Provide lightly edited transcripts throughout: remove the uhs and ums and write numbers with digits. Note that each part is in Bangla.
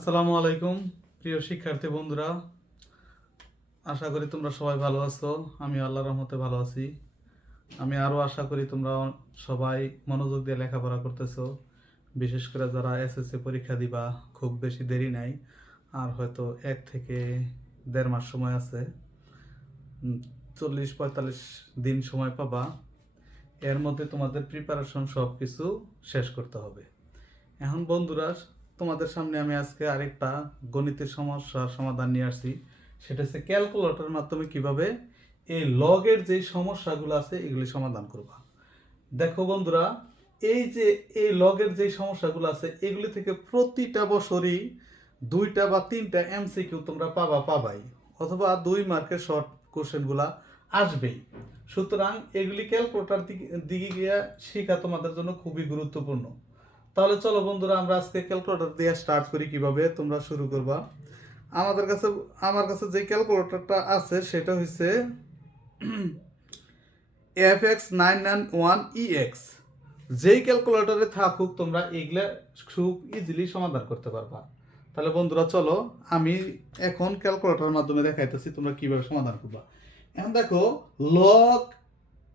আসসালামু আলাইকুম প্রিয় শিক্ষার্থী বন্ধুরা, আশা করি তোমরা সবাই ভালো আছো। আমি আল্লাহর রহমতে ভালো আছি। আমি আরও আশা করি তোমরা সবাই মনোযোগ দিয়ে লেখাপড়া করতেছো। বিশেষ করে যারা এসএসসি পরীক্ষা দিবা, খুব বেশি দেরি নাই, আর হয়তো 1 থেকে দেড় মাস সময় আছে। 40-45 দিন সময় পাবা। এর মধ্যে তোমাদের প্রিপারেশন সব কিছু শেষ করতে হবে। এখন বন্ধুরা, তোমাদের সামনে আমি আজকে আরেকটা গণিতের সমস্যার সমাধান নিয়ে আসছি। সেটা হচ্ছে ক্যালকুলেটরের মাধ্যমে কিভাবে এই লগের যে সমস্যাগুলো আছে এগুলি সমাধান করবা। দেখো বন্ধুরা, এই যে এই লগের যে সমস্যাগুলো আছে এগুলি থেকে প্রতিটা বছরই 2টা বা 3টা এমসিকিউ তোমরা পাবাই, অথবা 2 মার্কের শর্ট কোশ্চেনগুলা আসবেই। সুতরাং এগুলি ক্যালকুলেটর দিকে গিয়ে শেখা তোমাদের জন্য খুবই গুরুত্বপূর্ণ। তাহলে চলো বন্ধুরা, আমরা আজকে ক্যালকুলেটর দিয়ে স্টার্ট করি। কিভাবে তোমরা শুরু করবা। আমার কাছে যে ক্যালকুলেটরটা আছে সেটা হচ্ছে FX991EX। যেই ক্যালকুলেটরে থাকুক তোমরা এগুলা খুব ইজিলি সমাধান করতে পারবা। তাহলে বন্ধুরা চলো, আমি এখন ক্যালকুলেটরের মাধ্যমে দেখাইতেছি তোমরা কিভাবে সমাধান করবা। এখন দেখো, লগ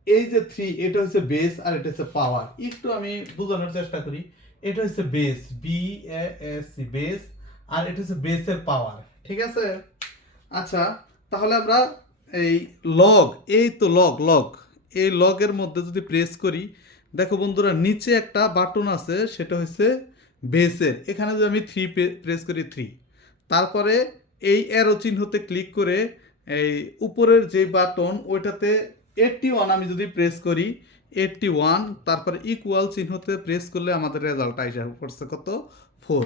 এই যে 3, এটা হচ্ছে বেস আর এটা হচ্ছে পাওয়ার। একটু আমি বোঝানোর চেষ্টা করি। এটা হচ্ছে বেস, BAS, বেস, আর এটা হচ্ছে বেসের পাওয়ার। ঠিক আছে? আচ্ছা, তাহলে আমরা এই লগ, এই তো লগ এই লগের মধ্যে যদি প্রেস করি, দেখো বন্ধুরা নিচে একটা বাটন আছে, সেটা হচ্ছে বেসের। এখানে যদি আমি 3 প্রেস করি, 3, তারপরে এই অ্যারো চিহ্নতে ক্লিক করে এই উপরের যে বাটন ওইটাতে 81 আমি যদি প্রেস করি, 81, তারপরে ইকুয়াল চিহ্নতে প্রেস করলে আমাদের রেজাল্ট আইসা পড়ছে কত, 4।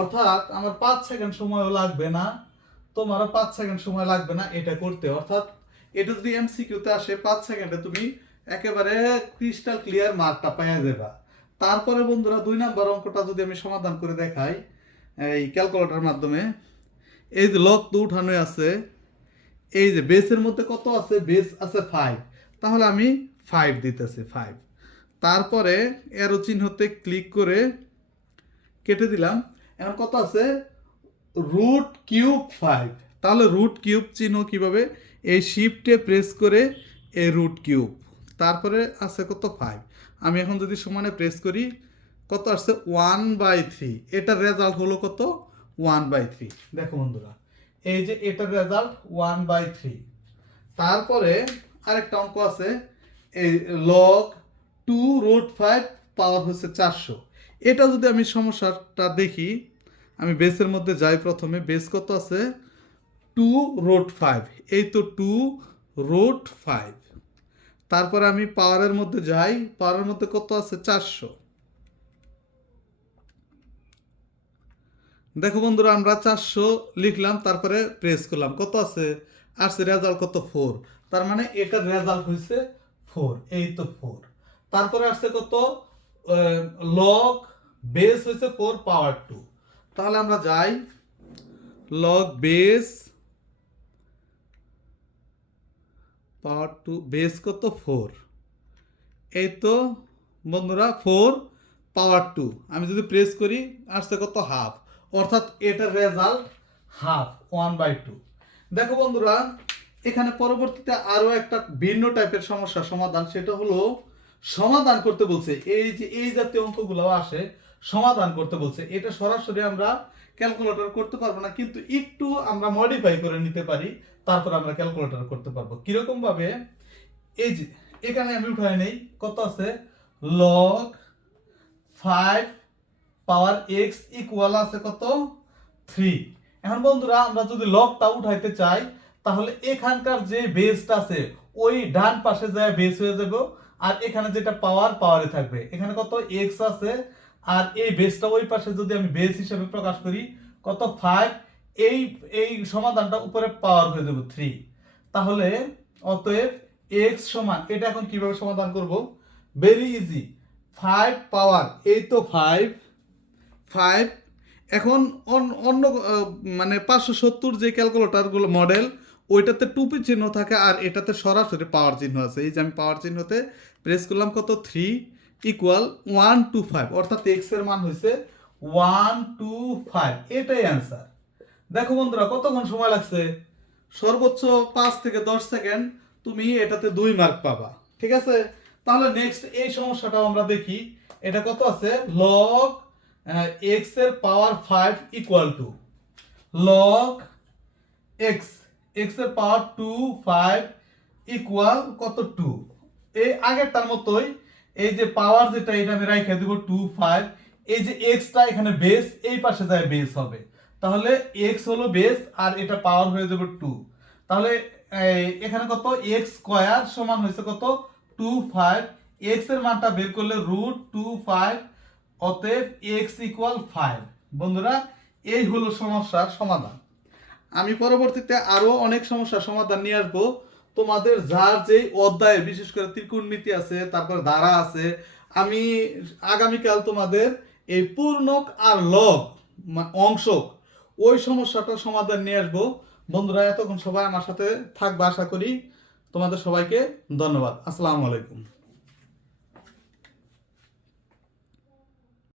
অর্থাৎ আমার 5 সেকেন্ড সময়ও লাগবে না, তোমারও 5 সেকেন্ড সময় লাগবে না এটা করতে। অর্থাৎ এটা যদি এমসিকিউতে আসে 5 সেকেন্ডে তুমি একেবারে ক্রিস্টাল ক্লিয়ার মার্কটা পাইয়া যাবা। তারপরে বন্ধুরা 2 নাম্বার অঙ্কটা যদি আমি সমাধান করে দেখাই এই ক্যালকুলেটরের মাধ্যমে। এই যে লগ তো উঠানো আছে, এই যে বেসের মধ্যে কত আছে, বেস আছে 5, তাহলে আমি 5 দিতেছি, 5। তারপরে অ্যারো চিহ্নতে ক্লিক করে কেটে দিলাম। এখন কত আছে, √3, তাহলে √3 চিহ্ন কিভাবে, এই শিফটে প্রেস করে এই √3, তারপরে আছে কত, 5। আমি এখন যদি সমানে প্রেস করি, কত আসছে, 1/3। এটার রেজাল্ট হলো কত, 1/3। দেখো বন্ধুরা, এই যে এটার রেজাল্ট 1/3। তারপরে আরেকটা অঙ্ক আছে, এই লগ 2√5 পাওয়ার হচ্ছে 400। এটা যদি আমি সমস্যাটা দেখি, আমি বেসের মধ্যে যাই। প্রথমে বেস কত আছে, 2√5, এই তো 2√5। তারপরে আমি পাওয়ারের মধ্যে যাই, পাওয়ারের মধ্যে কত আছে, 400। দেখো বন্ধুরা, আমরা 400 লিখলাম, তারপরে প্রেস করলাম, কত আছে, আসছে রেজাল্ট কত, 4। তার মানে এটার রেজাল্ট হয়েছে 4, এই তো 4। তারপরে আসছে কত, লগ বেস হয়েছে 4, পাওয়ার 2। তাহলে আমরা যাই, লগ বেস পাওয়ার 2, বেস কত, 4, এই তো বন্ধুরা 4 পাওয়ার 2। আমি যদি প্রেস করি আসছে কত, হাফ। অর্থাৎ এটার রেজাল্ট হাফ, 1/2। দেখো বন্ধুরা, এখানে পরবর্তীতে আরো একটা ভিন্ন টাইপের সমস্যার সমাধান, সেটা হলো সমাধান করতে বলছে। এই যে এই জাতীয় অঙ্কগুলো আসে সমাধান করতে বলছে। এটা সরাসরি আমরা ক্যালকুলেটর করতে পারবো না, কিন্তু একটু আমরা মডিফাই করে নিতে পারি, তারপর আমরা ক্যালকুলেটর করতে পারবো। কিরকম ভাবে, এই যে এখানে আমি উঠাই নেই, কত আছে, লগ 5 পাওয়ার x ইকুয়াল আছে কত, 3। এখন বন্ধুরা আমরা যদি লগটা উঠাইতে চাই, তাহলে এখানকার যে বেসটা আছে ওই ডান পাশে যায় বেস হয়ে যাবে, আর এখানে যেটা পাওয়ার, পাওয়ারে থাকবে। এখানে কত, x আছে, আর এই বেসটা ওই পাশে যদি আমি বেস হিসেবে প্রকাশ করি, কত, 5। এই এই সমাধানটা উপরে পাওয়ার হয়ে যাবে 3। তাহলে অতএব x সমান, এটা এখন কিভাবে সমাধান করব, ভেরি ইজি। 5 পাওয়ার, এই তো 5। এখন অন্য মানে 570 যে ক্যালকুলেটরগুলো মডেল, ওইটাতে টুপি চিহ্ন থাকে, আর এটাতে সরাসরি পাওয়ার চিহ্ন আছে। এই যে আমি পাওয়ার চিহ্নতে প্রেস করলাম, কত, 3 ইকুয়াল 125, অর্থাৎ x এর মান হয়েছে 125 এটাই অ্যান্সার। দেখো বন্ধুরা কতক্ষণ সময় লাগছে, সর্বোচ্চ 5 থেকে 10 সেকেন্ড, তুমি এটাতে 2 মার্ক পাবা। ঠিক আছে, তাহলে নেক্সট এই সমস্যাটাও আমরা দেখি। এটা কত আছে, লগ এক্স এর পাওয়ার 5 equal to log x x এর পাওয়ার 2 5 ইকুয়াল কত 2। এই আগেরটার মতোই এই যে পাওয়ার যেটা এটা আমি রাইখে দেব 2 5, এই যে এক্সটা এখানে বেস, এই পাশে যায় বেস হবে, তাহলে এক্স হলো বেস আর এটা পাওয়ার হয়ে যাবে 2। তাহলে এখানে কত এক্স স্কয়ার সমান হয়েছে কত 2 5, এক্স এর মানটা বের করলে √2 5, অতএব এক্স ইকুয়াল 5। বন্ধুরা এই হলো সমস্যার সমাধান। আমি পরবর্তীতে আরো অনেক সমস্যার সমাধান নিয়ে আসবো। তোমাদের যার যেই অধ্যায়ে বিশেষ করে ত্রিকোণমিতি আছে, তারপর ধারা আছে, আমি আগামীকাল তোমাদের এই পূর্ণক আর লব অংশক ওই সমস্যাটার সমাধান নিয়ে আসবো। বন্ধুরা এতক্ষণ সবাই আমার সাথে থাকবে আশা করি। তোমাদের সবাইকে ধন্যবাদ। আসসালামু আলাইকুম।